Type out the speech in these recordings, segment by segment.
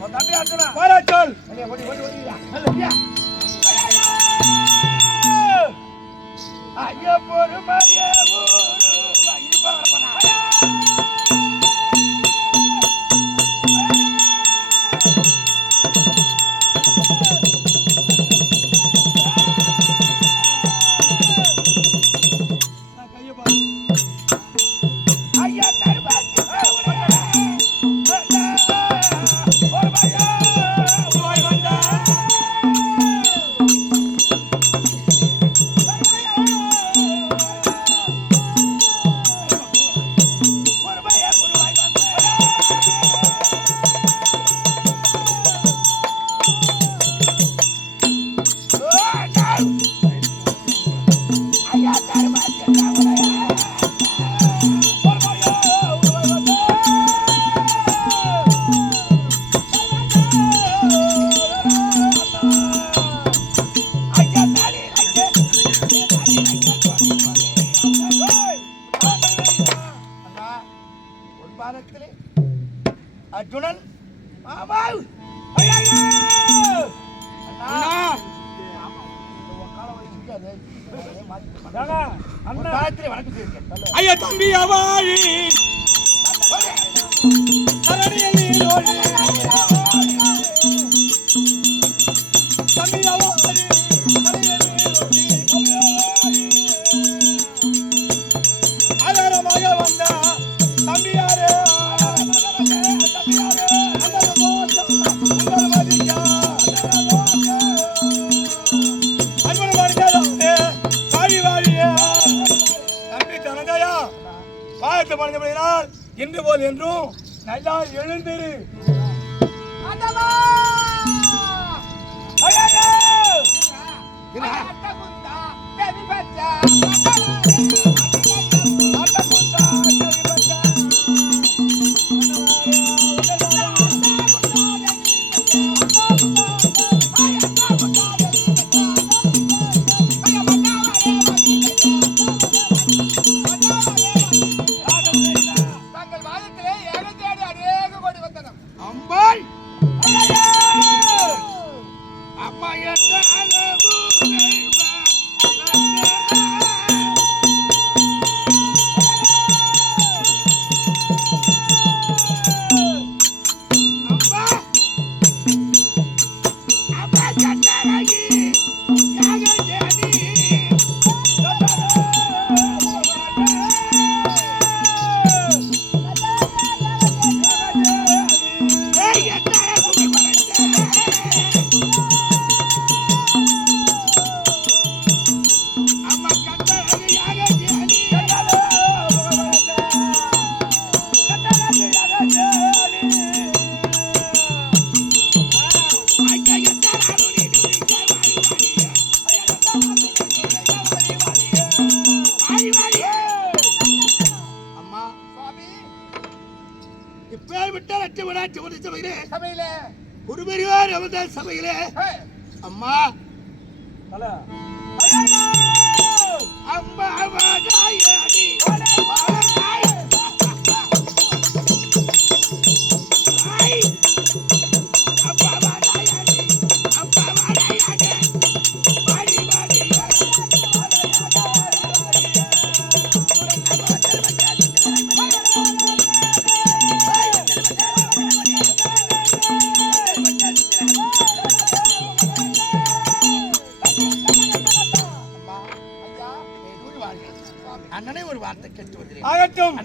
தம்பி அர்ஜுனா வர சொல். ஐயா பொறுமையே இருப்பாங்க அர்ஜுனன் மாமாவ் ஐயா தம்பி அவாழி ஆதாரமாக வந்த தம்பியாரே இன்று போல் என்றும் நல்லா எழுந்திரு. ஒரு பெரியார் அவதார் சபையிலே அம்மா அம்மா அண்ணனே ஒரு வார்த்தை கேட்டு வருகிறேன். ஆகட்டும்.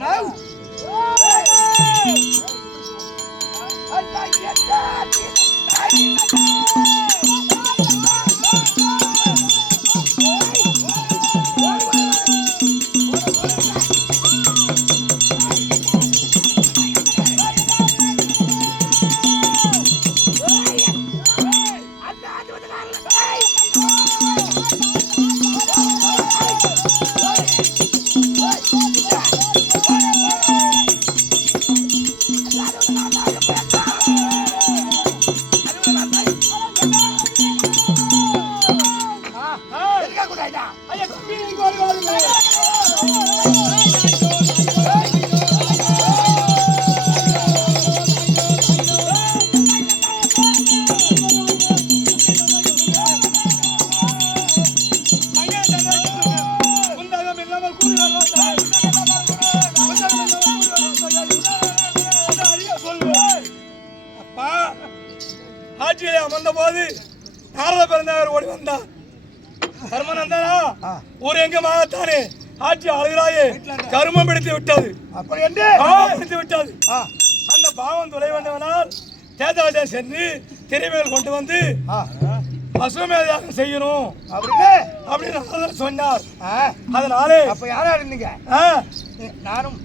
ஆட்சியிலே அமர்ந்த போது நாரத பிறந்தவர் ஓடி வந்தார். தர்மநந்தனா, ஊர் எங்கமாகத்தானே ஆட்சி ஆளுகிறாயே, கருமம் பிடித்து விட்டது. அப்படி என்று பாவம் பிடித்து விட்டது. அந்த பாவம் துளை வந்தவனால் தேஜாவதியை சென்று திரைமையில் கொண்டு வந்து அசுவமேதையாக செய்யணும் அப்படின்னு சொன்னார். அதனாலே அப்ப யாரா இருந்தீங்க? நானும்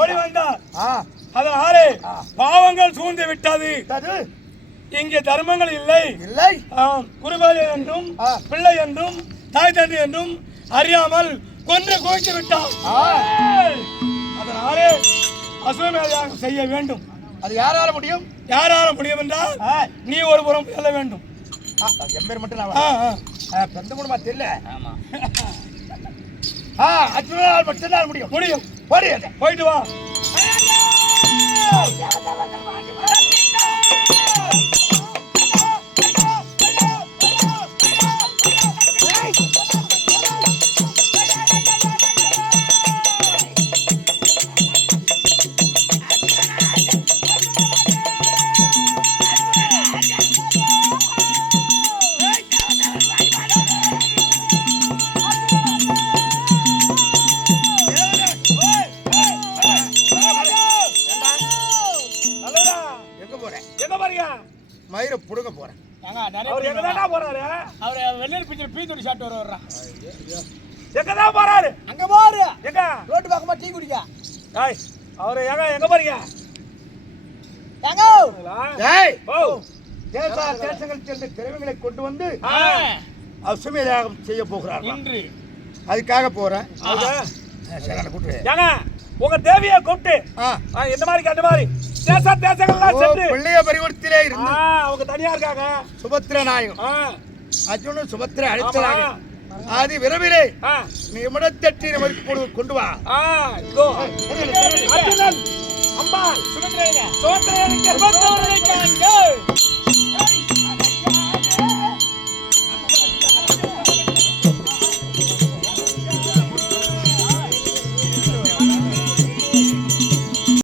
ஓடி வந்தார். அதனாலே பாவங்கள் சூழ்ந்து விட்டது. இங்கே தர்மங்கள் இல்லை. குருபாலி என்றும் பிள்ளை என்றும் தாய் தந்தை என்றும் அறியாமல் கொன்று குவித்து விட்டார். அதனாலே அசுவமேதையாக செய்ய வேண்டும். அது யாரால முடியும்? யாரால முடியும் என்றால் நீ ஒரு புறம் செல்ல வேண்டும். எம்பேர் மட்டும் பெந்த குடும்பமா தெரியல. அர்ஜுனால் மட்டும்தான் முடியும். முடியும். போயிட்டு வா. மயிரை புடுங்க போறேன். அவர் எங்கடா போறாரு? அவர் வெள்ளரி பிஞ்சு பீத்தூடி சாப்பிட்டு வர்றான். எங்கடா போறாரு? அங்க பாரு. எங்க? ரோட்டு பக்கமா டீ குடிக்க. டேய், அவர் எங்க போறீங்க? எங்க? டேய், தேசங்கள் சென்ற திரவியங்களை கொண்டு வந்து அசுவமேதையாக செய்ய போகிறார். இன்று அதுக்காக போறேன். ஏங்க, உங்க தேவியை கூப்பிட்டு இந்த மாதிரி அந்த மாதிரி தேசங்கள்லாம் சென்று பிள்ளைய பரிவர்த்திலே இருந்து அவங்க தனியா இருக்காங்க. சுபத்திர நாயகம் அர்ஜுனன் சுபத்திர அழைத்ததாக அது விரைவிலே நிமிடத்தட்டி நமக்கு கொண்டு வா. அர்ஜுனன் அம்மா சுபத்திரேங்க